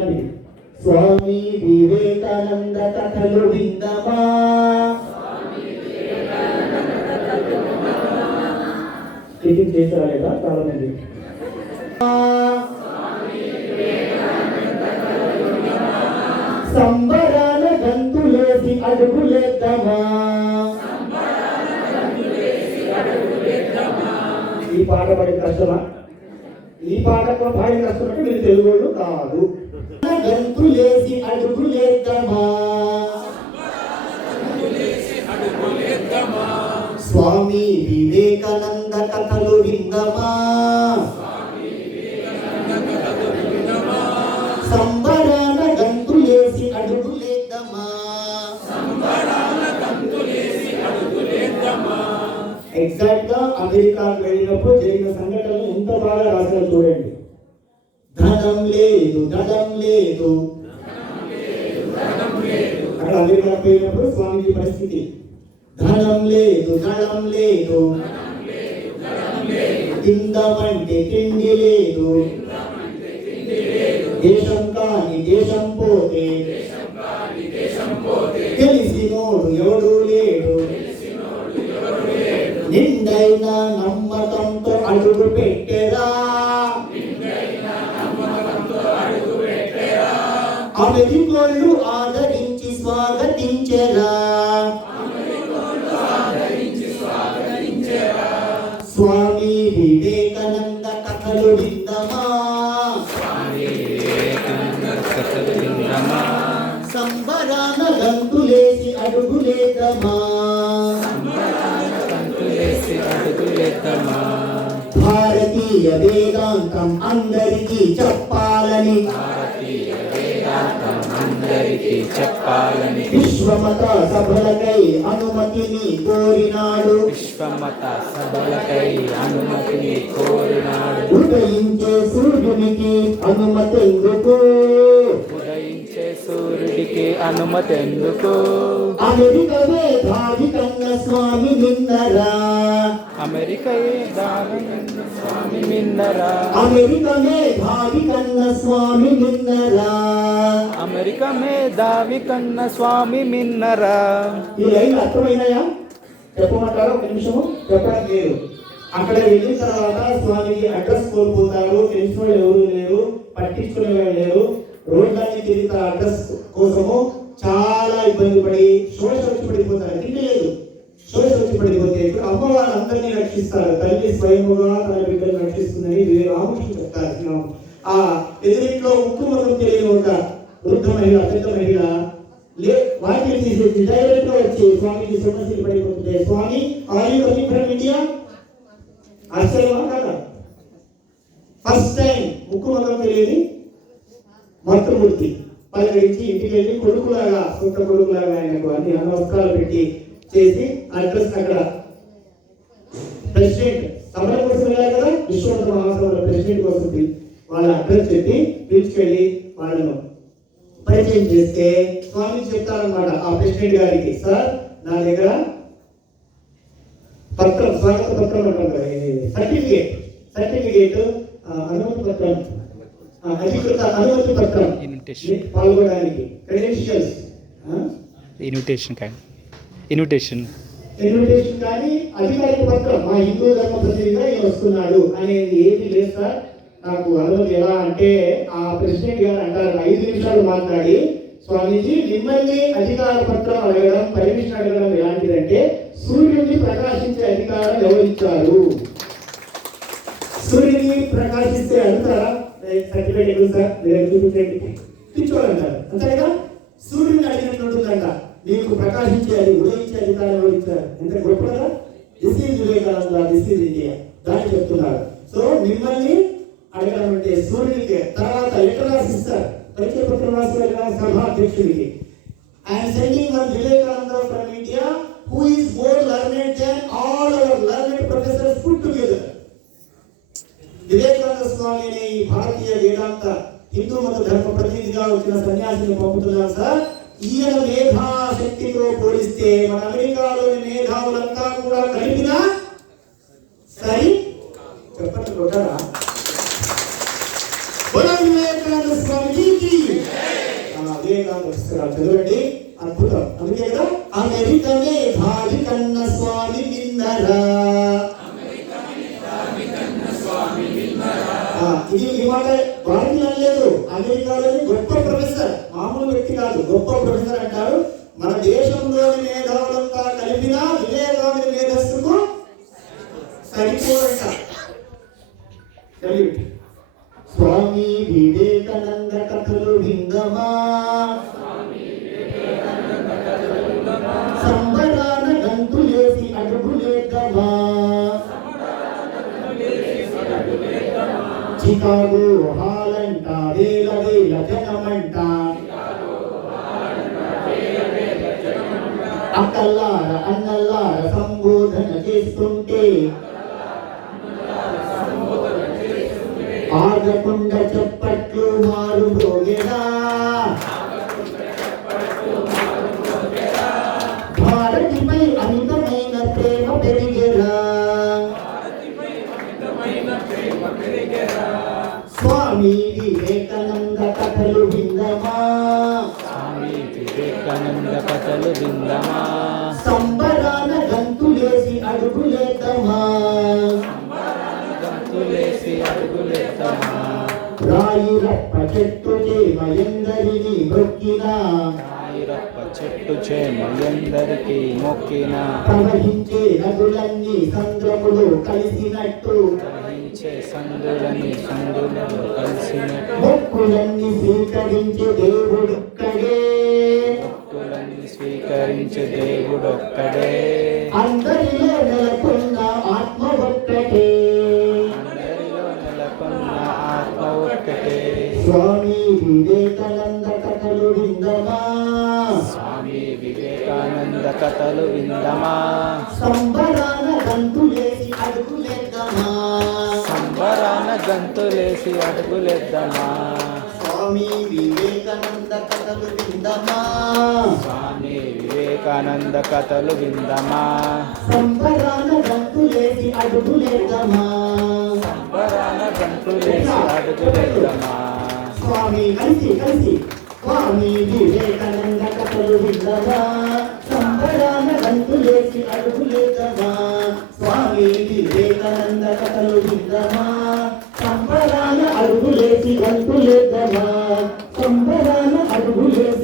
స్వామి వివేకానంద కథలు విందమా? టిఫిన్ చేశారా లేదా చాలా మంది సంబరాల గంతులేసి అడుగులేద్దామా? ఈ పాట పడే కష్టమా? ఈ పాట కూడా పాడే కష్టం అంటే మీరు తెలుగు వాళ్ళు కాదు. అడుగులేద్దామా స్వామి వివేకానంద కథలు విందమా. సంబరాల గంతులేసి అడుగులేద్దామా ఎగ్జాక్ట్గా అమెరికా వెళ్ళినప్పుడు జరిగిన సంఘటనలు ఎంత బాగా రాశారు చూడండి. ధనం లేదు ధనం లేదు. అక్కడ అమెరికా పోయినప్పుడు స్వామీజీ పరిస్థితి. ధనం లేదు ధనం లేదు. తిందామంటే తిండి లేదు. దేశం కాని దేశం పోతే తెలిసినోడు ఎవడు లేడు. నిండైన నమ్మకంతో అడుగు పెట్టెరా అమెరికోళ్ళు ఆదరించి స్వాగతించెరా. స్వామి వివేకానంద కథలు విందమా. సంబరాన గంతులేసి అడుగులేదమా. భారతీయ వేదాంతం అందరికీ చెప్పాలని. అందరికీ చెప్పాలని. విశ్వమత సభలకై అనుమతిని కోరినాడు. విశ్వమత సభలకై అనుమతిని కోరినాడు. ఉదయించే సూర్యునికి అనుమతి ఎందుకు సూర్యుడికి అనుమతి ఎందుకు స్వామి నిన్నరా అమెరికయే స్వామి మిన్నరా? అమెరికమే భావి కన్న స్వామి నిన్నరా అమెరికా మేధావి కన్న స్వామి మిన్నరా? ఈ లైన్ అర్థమైనాయా? చెప్పమంటారా? ఒక నిమిషము. చెప్పడం లేదు. అక్కడ వెళ్ళిన తర్వాత స్వామికి అడ్రస్ కోల్పోతారు. తెలిసిన ఎవరు లేరు. పట్టించుకునే వాళ్ళు లేరు. రోడ్లన్నీ తిరిగితే అడ్రస్ కోసము చాలా ఇబ్బంది పడి శోష వచ్చి పడిపోతారు. తిండి లేదు. శోష వచ్చి పడిపోతే ఇప్పుడు అమ్మవారు అందరినీ రక్షిస్తారు. తల్లి స్వయంగా తన బిడ్డను రక్షిస్తుందని రామకృష్ణ చెప్తారు. ఆ ఎదురింట్లో ఉక్కు మనం తెలియని ఒక వృద్ధ మహిళ పెద్ద మహిళ లే వాక్యం తీసేసి డైరెక్ట్గా వచ్చి స్వామికి సమస్యలు పడిపోతుంటే Swami are you coming from India ఆశ్చర్యమా కదా? ఫస్ట్ టైం ముక్కు ముఖం తెలియని మాతృమూర్తి పలకరించి ఇంటికి వెళ్ళి కొడుకులాగా సొంత కొడుకులాగా ఆయనకు అన్ని నమస్కారాలు పెట్టి చేసి అడ్రస్ అక్కడ. ప్రెసిడెంట్ సభల కోసం కదా? విశ్వనాథ మహాసభల ప్రెసిడెంట్ కోసం వాళ్ళ అడ్రస్ చెప్పి పిలుచుకెళ్ళి వాళ్ళను పరిచయం చేస్తే స్వామి చెప్తారనమాట ఆ ప్రెసిడెంట్ గారికి. సార్ నా దగ్గర పత్రం స్వాగత పత్రం అంటాం కదా సర్టిఫికేట్. సర్టిఫికేట్ అనుమతి పత్రం. అధికృత అనుమతి పత్రం. పాల్గొనడానికి. క్రెడెన్షియల్స్ ఇన్విటేషన్ కానీ ఇన్విటేషన్ ఇన్విటేషన్ కానీ అధికారిక పత్రం మా హిందూ ధర్మ ప్రతినిధిగా ఈయన వస్తున్నాడు అనేది ఏమీ లేదు సార్. నాకు అనుమతి ఎలా అంటే ఆ ప్రెసిడెంట్ గారు అంటారు ఐదు నిమిషాలు మాట్లాడి స్వామీజీ మిమ్మల్ని ఉంటుందంట నీకు ప్రకాశించే అది ఉదయించే అధికారం ఎవరు ఇచ్చారు ఎంత గొప్ప కదా this is Vivekananda this is India దాన్ని చెప్తున్నారు సో మిమ్మల్ని అడగడం అంటే సూర్యునికి తర్వాత లెటర్ రాసిస్తారు పరిచయ పత్రం రాసి సభ అధ్యక్షుడికి. I'm sending one Vivekananda from India who is more learned than all our learned professors put together Vivekananda Swami అనే ఈ భారతీయ వేదాంత హిందూ మత ధర్మ ప్రతినిధిగా వచ్చిన సన్యాసిని పంపుతున్నారు సార్. ఈయన మేధాశక్తితో పోలిస్తే మన అమెరికాలోని మేధావులంతా కూడా కలిపినా సరి? చెప్పండి కొట్టారా? బోలో వివేకానంద చదవండి. అద్భుతం. అందుకే కదా కన్న స్వామి విన్నరా ఆ, ఇది ఈ మాట వారికి అనలేదు. అమెరికాలోని గొప్ప ప్రొఫెసర్ మామూలు వ్యక్తి కాదు గొప్ప ప్రొఫెసర్ అంటారు. దేశంలోని మేధావులంతా కలిపిన వివేకానంద మేధస్సుకు సరిపోరంట. స్వామి వివేకానంద కథలు విందమా? సంబరాన గంతులేసి అడుగులేద్దామా చికాగో అక్కల్లార అన్నల్లార సంబోధన చేస్తుంటే. ఆగకుండా సంబరాన గంతులేసి అడుగులేద్దామా రాయి రప్ప చెట్టు చేమయందరిని మొక్కినా? రాయిరప్ప చెట్టు చేమలందరికీ మొక్కిన? ప్రవహించే నదులన్నీ సంద్రములు కలిసినట్టు. గ్రహించే సందులని సందులను కలిసినట్టు. మొక్కులన్నీ స్వీకరించే దేవుడొక్కడే. భక్తులన్నీ స్వీకరించే దేవుడొక్కడే. అందరిలో నెలకొన్న ఆత్మ ఒక్కటే. అందరిలో నెలకొన్న ఆత్మ ఒక్కటే. స్వామి వివేకానంద కథలు విందమా? స్వామి వివేకానంద కథలు విందమా? సంబరాన గంతులేసి అడుగులేద్దామా సంబరాన గంతులేసి అడుగులేద్దామా స్వామి వివేకానంద కథలు విందమా? స్వామి వివేకానంద కథలు విందమా? సంబరాన గంతులేసి అడుగులేద్దామా? సంబరాన గంతులేసి అడుగులేద్దామా? స్వామి కలిసి కలిసి స్వామి వివేకానంద కథలు విందమా? సంబరాన గంతులేసి అడుగులేద్దామా? స్వామి వివేకానంద కథలు విందమా? అడుగులేసి గంతులేద్దామా సంబరాల అడుగులేసి